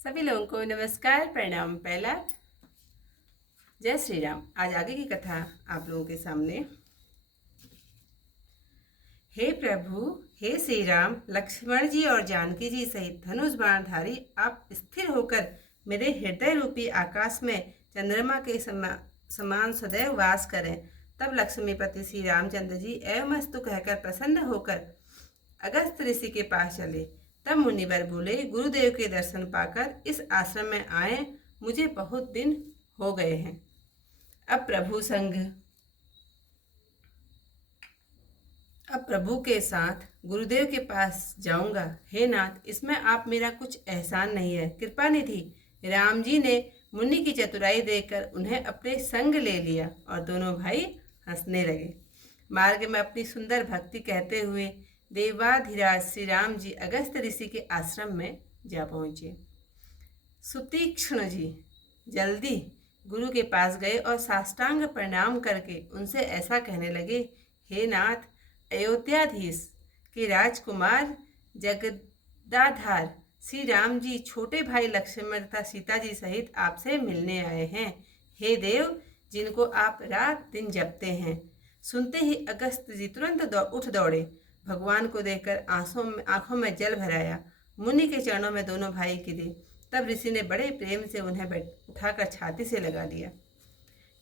सभी लोगों को नमस्कार, प्रणाम। पहला जय श्री राम। आज आगे की कथा आप लोगों के सामने। हे प्रभु, हे श्री राम, लक्ष्मण जी और जानकी जी सहित धनुष बाणधारी आप स्थिर होकर मेरे हृदय रूपी आकाश में चंद्रमा के समान सदैव वास करें। तब लक्ष्मीपति श्री रामचंद्र जी एवं अस्तु कहकर प्रसन्न होकर अगस्त ऋषि के पास चले। तब मुनिवर बोले, गुरुदेव के दर्शन पाकर इस आश्रम में आए मुझे बहुत दिन हो गए हैं। अब प्रभु के साथ गुरुदेव के पास जाऊंगा। हे नाथ, इसमें आप मेरा कुछ एहसान नहीं है। कृपा निधि राम जी ने मुनि की चतुराई देखकर उन्हें अपने संग ले लिया और दोनों भाई हंसने लगे। मार्ग में अपनी सुंदर भक्ति कहते हुए देवाधिराज श्री राम जी अगस्त ऋषि के आश्रम में जा पहुँचे। सुतीक्ष्ण जी जल्दी गुरु के पास गए और साष्टांग प्रणाम करके उनसे ऐसा कहने लगे, हे नाथ, अयोध्याधीश के राजकुमार जगदाधार श्री राम जी छोटे भाई लक्ष्मण तथा सीता जी सहित आपसे मिलने आए हैं। हे देव, जिनको आप रात दिन जपते हैं। सुनते ही अगस्त जी तुरंत उठ दौड़े। भगवान को देखकर आंखों में जल भराया। मुनि के चरणों में दोनों भाई गिरे। तब ऋषि ने बड़े प्रेम से उन्हें उठाकर छाती से लगा लिया।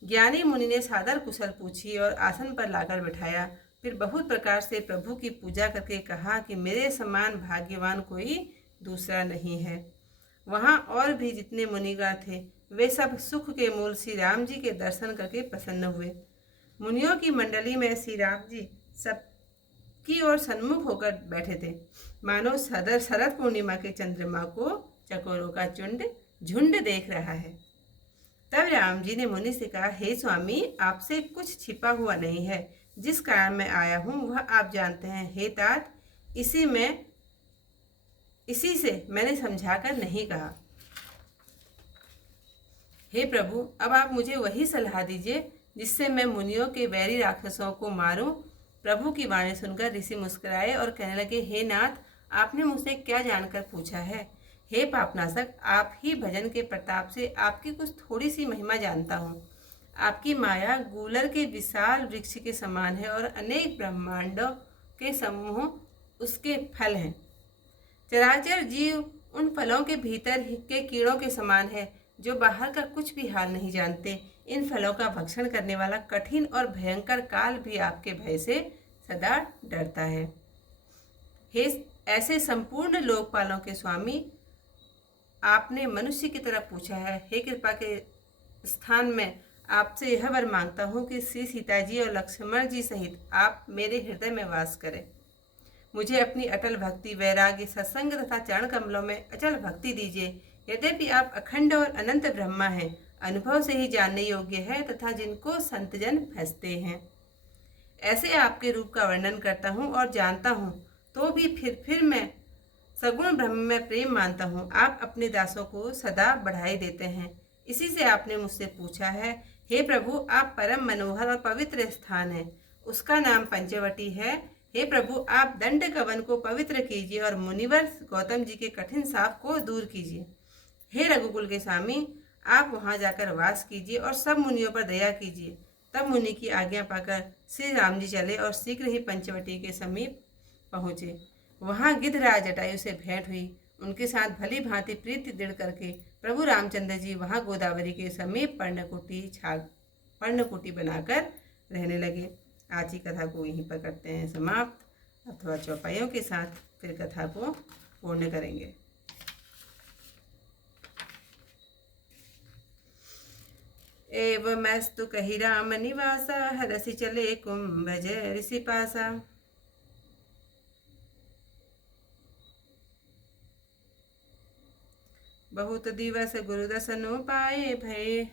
ज्ञानी मुनि ने सादर कुशल पूछी और आसन पर लाकर बिठाया। फिर बहुत प्रकार से प्रभु की पूजा करके कहा कि मेरे समान भाग्यवान कोई दूसरा नहीं है। वहाँ और भी जितने मुनिगण थे वे सब सुख के मूल श्री राम जी के दर्शन करके प्रसन्न हुए। मुनियों की मंडली में श्री राम जी सबकी ओर सन्मुख होकर बैठे थे, मानो शरद पूर्णिमा के चंद्रमा को चकोरों का झुंड देख रहा है। तब राम जी ने मुनि से कहा, हे स्वामी, आपसे कुछ छिपा हुआ नहीं है। जिस कारण मैं आया हूँ वह आप जानते हैं। हे तात, इसी से मैंने समझाकर नहीं कहा। हे प्रभु, अब आप मुझे वही सलाह दीजिए जिससे मैं मुनियों के वैरी राक्षसों को मारूं। प्रभु की वाणी सुनकर ऋषि मुस्कुराए और कहने लगे, हे नाथ, आपने मुझसे क्या जानकर पूछा है? हे पापनाशक, आप ही भजन के प्रताप से आपकी कुछ थोड़ी सी महिमा जानता हूँ। आपकी माया गूलर के विशाल वृक्ष के समान है और अनेक ब्रह्मांडों के समूह उसके फल हैं। चराचर जीव उन फलों के भीतर के कीड़ों के समान है जो बाहर का कुछ भी हाल नहीं जानते। इन फलों का भक्षण करने वाला कठिन और भयंकर काल भी आपके भय से सदा डरता है। हे ऐसे संपूर्ण लोकपालों के स्वामी, आपने मनुष्य की तरह पूछा है। हे कृपा के स्थान में आपसे यह वर मांगता हूँ कि श्री सीता जी और लक्ष्मण जी सहित आप मेरे हृदय में वास करें। मुझे अपनी अटल भक्ति, वैराग्य, सत्संग तथा चरण कमलों में अचल भक्ति दीजिए। यद्यपि आप अखंड और अनंत ब्रह्मा हैं, अनुभव से ही जानने योग्य है तथा जिनको संतजन भजते हैं। ऐसे आपके रूप का वर्णन करता हूँ और जानता हूँ, तो भी फिर मैं सगुण ब्रह्म में प्रेम मानता हूँ। आप अपने दासों को सदा बढ़ाई देते हैं, इसी से आपने मुझसे पूछा है। हे प्रभु, आप परम मनोहर और पवित्र स्थान है, उसका नाम पंचवटी है। हे प्रभु, आप दंड कवन को पवित्र कीजिए और मुनिवर गौतम जी के कठिन शाप को दूर कीजिए। हे रघुकुल के स्वामी, आप वहां जाकर वास कीजिए और सब मुनियों पर दया कीजिए। तब मुनि की आज्ञा पाकर श्री राम जी चले और शीघ्र ही पंचवटी के समीप पहुँचे। वहाँ गिद्धराज जटायु से भेंट हुई। उनके साथ भली भांति प्रीति दृढ़ करके प्रभु रामचंद्र जी वहाँ गोदावरी के समीप पर्णकुटी बनाकर रहने लगे। आज की कथा को यहीं पर करते हैं समाप्त। अथवा चौपाइयों के साथ फिर कथा को पूर्ण करेंगे। एवमस्तु कहि राम निवासा, हरसि चले कुंभज ऋषि पासा। बहुत दिवस गुरु दसनो पाए भय,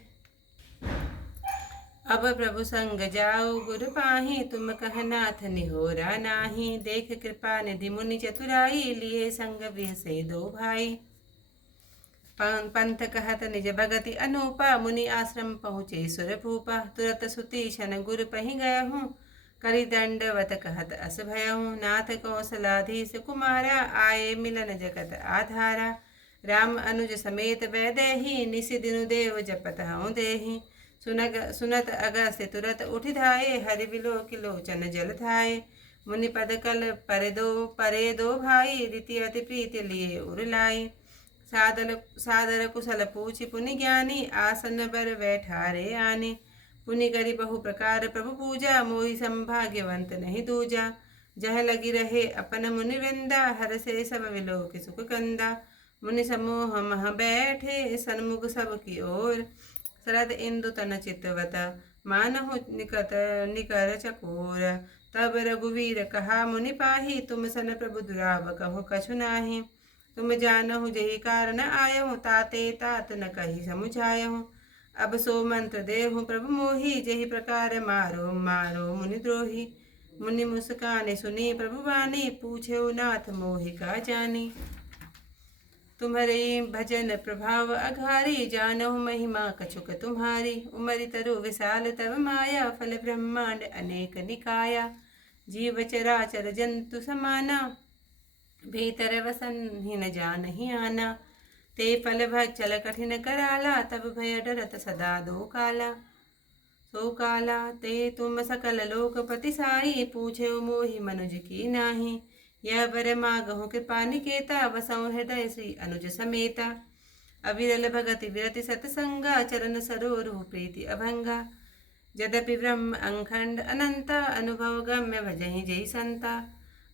अब प्रभु संग जाओ गुरु पाही। तुम कह नाथ निहोरा नाही, देख कृपा निधि मुनि चतुराई। लिए संग गृह से दो भाई, पंथ कहत निज भगति अनूपा। मुनि आश्रम पहुँचे सुरभूपा, तुरत सुतीशन गुरु पहि गया हूँ। करि दंडवत कहत अस भयहूँ, नाथ कौशलाधीश कुमारा। आए मिलन जगत आधारा, राम अनुज समेत वैदेही, निसि दिनु देव जपत हऊँ देहि। सुनत अगस्त्य तुरत उठि धाये, हरि बिलोक लोचन जल थाये। मुनि पद कल परे दो भाई, रीति अति प्रीति लिए उर लाई। सादर कुशल पूछि पुनि ज्ञानी, आसन बर बैठारे आने। पुनि करि बहु प्रकार प्रभु पूजा, मोहि संभाग्यवंत नहीं दूजा। जह लगी रहे अपन मुनि वृंदा, हर से सब विलोक सुख कंदा। मुनि समूह मह बैठे, सन्मुख सब की ओर। शरद इंदु तन चितवत, मानहु निकर चकोर। तब रघुवीर कहा मुनि पाही, तुम सन प्रभु दुराव कहु कछु नाही। तुम जानहु जेहि कारण आयहु, ताते तात न कही समुझायहु। अब सो मंत्र देहु प्रभु मोहि, जेहि प्रकार मारो मारो मुनि द्रोही। मुनि मुस्काने सुनी प्रभु वाणी, पूछे नाथ मोहि का जानी। तुम्हारे भजन प्रभाव अघारी, जानहु महिमा कछुक तुम्हारी। उमरि तरु विशाल तब माया, फल ब्रह्मांड अनेक निकाया। जीव चराचर जंतु समाना, भीतर वसन ही न जान ही आना। ते फल भचल कठिन कराला, तब भय डरत सदा दो काला। सो काला ते तुम सकल लोकपति साई, पूछे मोहि मनुज की नाही। यह बर मागहु कृपा निकेता, बसहु हृदय श्री अनुज समेता। अविरल भगति विरति सतसंगा, चरण सरोरु प्रीति अभंगा। यद्यपि ब्रह्म अंखंड अनंता, अनुभव गम्य भजहि जय संता।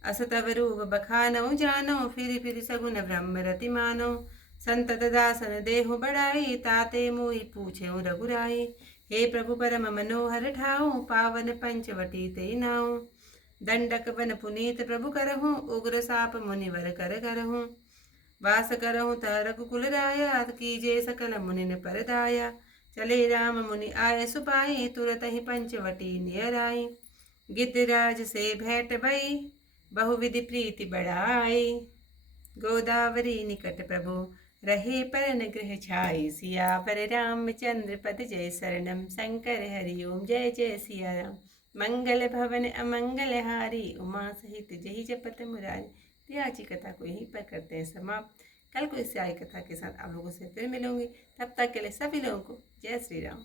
अस तब रूप बखानौ जानो, फिर सगुन ब्रह्म रति मानो। संतत दासन देहु बढ़ाई, ताते मोहि पूछेउ रघुराई। हे प्रभु परम मनोहर ठाऊ, पावन पंचवटी ते नाऊ। दंडक बन पुनीत प्रभु करहूँ, उग्र साप मुनिवर कर करहूँ। वास करहूँ तह रघुकुल राया, कीजे सकल मुनिन पर दाया। चले राम मुनि आए सुपाई, तुरत ही पंचवटी नियर आई। गिद्धराज से भेंट भई, बहुविधि प्रीति बढ़ाई। गोदावरी निकट प्रभु रहे, परन गृह छाई। सियावर रामचंद्र पद जय, शरणम शंकर हरि ओम। जय जय सिया राम। मंगल भवन अमंगल हारी, उमा सहित जहि जपत मुरारी। तो आज की कथा को यहीं पर करते हैं समाप्त। कल को इससे आई कथा के साथ आप लोगों से फिर मिलूंगी। तब तक के लिए सभी लोगों को जय श्री राम।